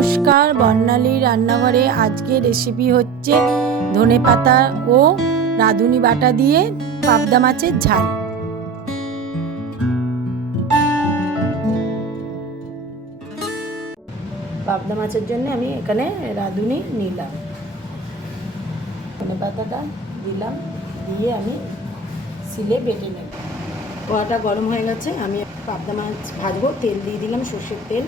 নমস্কার, বর্ণালী রান্নাঘরে আজকে রেসিপি হচ্ছে ধনেপাতা ও রাঁধুনি বাটা দিয়ে পাবদা মাছের ঝাল। পাবদা মাছের জন্য আমি এখানে রাঁধুনি নিলাম, ধনেপাতাটা দিলাম, দিয়ে আমি শিলে বেটে নেব। কড়াটা গরম হয়ে গেছে, আমি পাবদা মাছ ভাজবো। তেল দিয়ে দিলাম, সর্ষের তেল।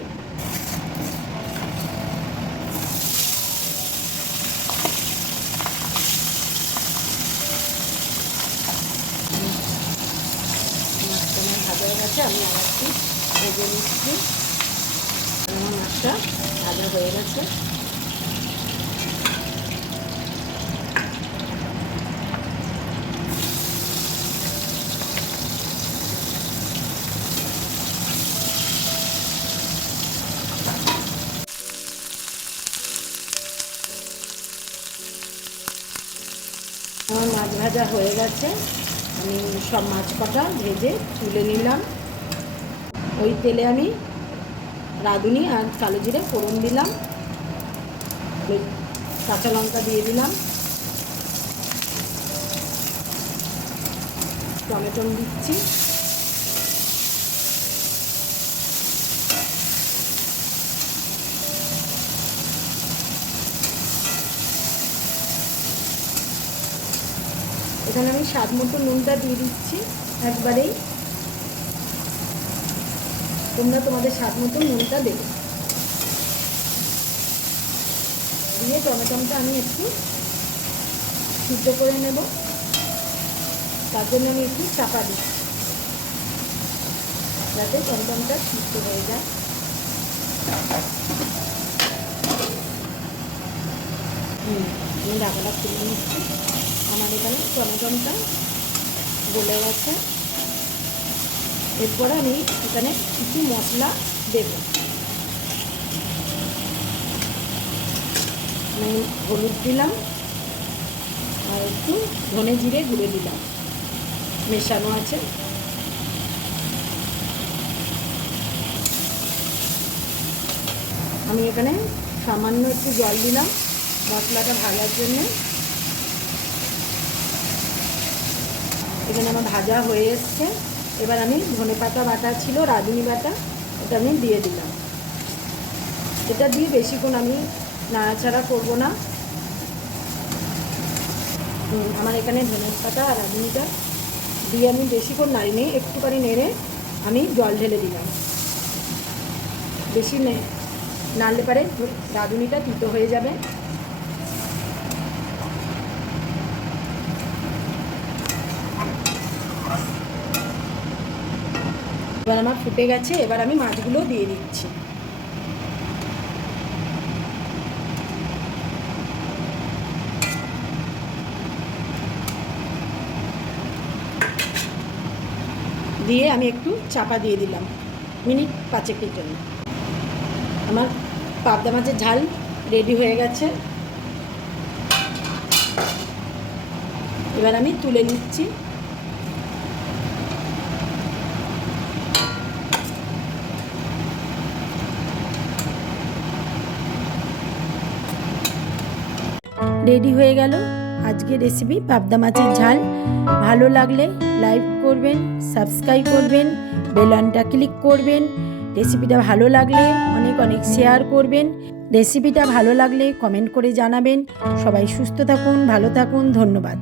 ভাজা হয়ে গেছে, আমি আর একটু ভেজে নিচ্ছি। আমার মাছটা ভাজা হয়ে গেছে। আমার মাছ ভাজা হয়ে গেছে, আমি সব মাছ কটা ভেজে তুলে নিলাম। ওই তেলে আমি রাঁধুনি আর কালো জিরে ফোড়ন দিলাম, কাঁচা লঙ্কা দিয়ে দিলাম, টমেটো দিচ্ছি, এখানে আমি স্বাদ মতো নুনটা দিয়ে দিচ্ছি একবারেই। তোমরা তোমাদের স্বাদ মতো নুনটা দেবে। দিয়ে টমেটোটা আমি একটু সিদ্ধ করে নেব, তার জন্য আমি একটু চাপা দিই যাতে টমেটোটা সিদ্ধ হয়ে যায়। আমি ঢাকাটা খুলে নিচ্ছি। আমার এখানে টমেটোটা গলে গেছে। এরপরে আমি এখানে কিছু মশলা দেব। আমি হলুদ দিলাম আর একটু ধনে জিরে গুঁড়ে দিলাম, মেশানো আছে। আমি এখানে সামান্য একটু জল দিলাম মশলাটা ভাজার জন্য। এখানে আমার ভাজা হয়ে এসছে। এবার আমি ধনেপাতা বাটা ছিল, রাঁধুনি বাটা, এটা আমি দিয়ে দিলাম। এটা দিয়ে বেশিক্ষণ আমি নাড়াচাড়া করব না। আমার এখানে ধনেপাতা আর রাঁধুনিটা দিয়ে আমি বেশিক্ষণ নাড়িনি, একটুখানি নেড়ে আমি জল ঢেলে দিলাম। বেশি নাড়লে পারে রাঁধুনিটা তিতো হয়ে যাবে। এবার আমার ফুটে গেছে, এবার আমি মাছগুলো দিয়ে দিচ্ছি। দিয়ে আমি একটু চাপা দিয়ে দিলাম মিনিট 5-এর জন্য। আমার পাবদা মাছের ঝাল রেডি হয়ে গেছে। এবার আমি তুলে নিচ্ছি। রেডি হয়ে গেল আজকের রেসিপি পাবদা মাছের ঝাল। ভালো লাগলে লাইক করবেন, সাবস্ক্রাইব করবেন, বেল আইকনটা ক্লিক করবেন। রেসিপিটা ভালো লাগলে অনেক অনেক শেয়ার করবেন। রেসিপিটা ভালো লাগলে কমেন্ট করে জানাবেন। সবাই সুস্থ থাকুন, ভালো থাকুন, ধন্যবাদ।